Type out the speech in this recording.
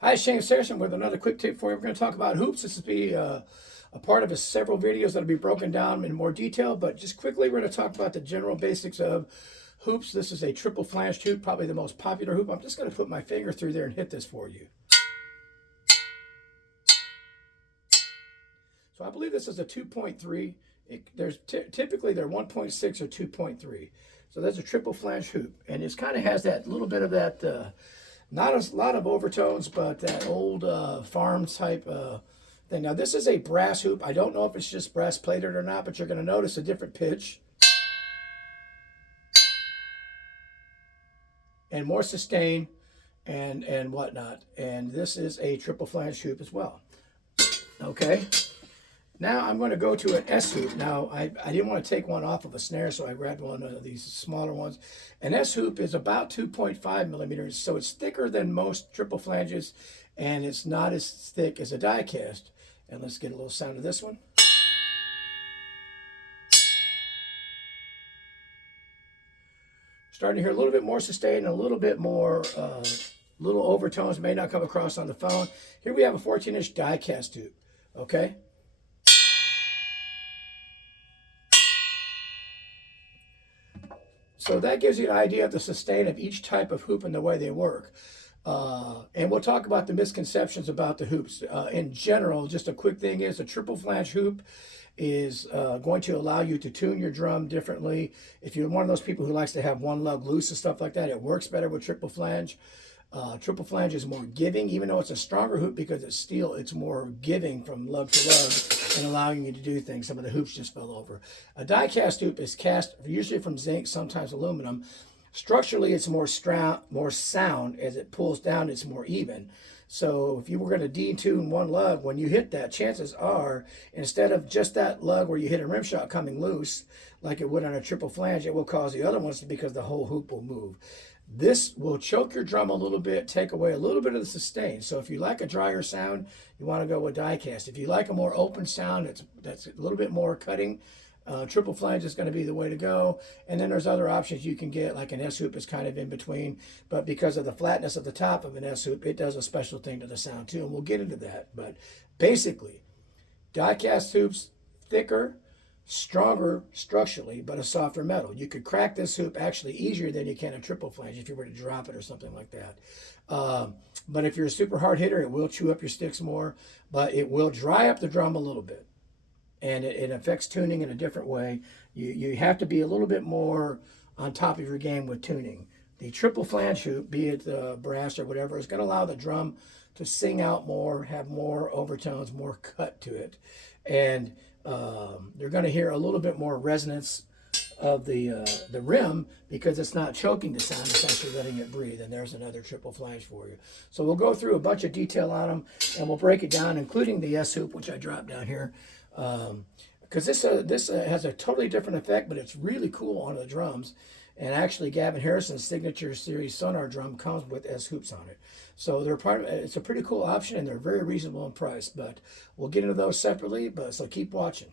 Hi, Shane Saracen with another quick tip for you. We're going to talk about hoops. This will be a part of several videos that will be broken down in more detail, but just quickly, we're going to talk about the general basics of hoops. This is a triple flanged hoop, probably the most popular hoop. I'm just going to put my finger through there and hit this for you. So I believe this is a 2.3. Typically they're 1.6 or 2.3. So that's a triple flange hoop, and it kind of has that little bit of that. Not a lot of overtones, but that old farm type thing. Now, this is a brass hoop. I don't know if it's just brass plated or not, but you're going to notice a different pitch and more sustain and whatnot. And this is a triple flange hoop as well. Okay. Now I'm going to go to an S hoop. Now I didn't want to take one off of a snare, so I grabbed one of these smaller ones. An S hoop is about 2.5 millimeters, so it's thicker than most triple flanges, and it's not as thick as a die cast. And let's get a little sound of this one. Starting to hear a little bit more sustain, a little bit more little overtones may not come across on the phone. Here we have a 14-inch die cast hoop. Okay. So that gives you an idea of the sustain of each type of hoop and the way they work. And we'll talk about the misconceptions about the hoops. In general, just a quick thing is a triple flange hoop is going to allow you to tune your drum differently. If you're one of those people who likes to have one lug loose and stuff like that, it works better with triple flange. Triple flange is more giving, even though it's a stronger hoop because it's steel, it's more giving from lug to lug and allowing you to do things. Some of the hoops just fell over. A die cast hoop is cast usually from zinc, sometimes aluminum. Structurally, it's more sound. As it pulls down, it's more even. So if you were going to detune one lug, when you hit that, chances are, instead of just that lug where you hit a rim shot coming loose, like it would on a triple flange, it will cause the other ones to, because the whole hoop will move. This will choke your drum a little bit, take away a little bit of the sustain. So if you like a drier sound, you want to go with die cast. If you like a more open sound, that's a little bit more cutting, triple flange is going to be the way to go. And then there's other options you can get, like an S hoop is kind of in between. But because of the flatness of the top of an S hoop, it does a special thing to the sound too. And we'll get into that. But basically, die cast hoops, thicker, stronger structurally, but a softer metal. You could crack this hoop actually easier than you can a triple flange if you were to drop it or something like that. But if you're a super hard hitter, it will chew up your sticks more, but it will dry up the drum a little bit. And it affects tuning in a different way. You have to be a little bit more on top of your game with tuning. The triple flange hoop, be it brass or whatever, is going to allow the drum to sing out more, have more overtones, more cut to it. And you're going to hear a little bit more resonance of the rim because it's not choking the sound, it's actually letting it breathe. And there's another triple flange for you. So we'll go through a bunch of detail on them, and we'll break it down, including the S hoop, which I dropped down here. Because this has a totally different effect, but it's really cool on the drums. And actually, Gavin Harrison's signature series Sonar drum comes with S hoops on it. So it's a pretty cool option, and they're very reasonable in price. But we'll get into those separately. So keep watching.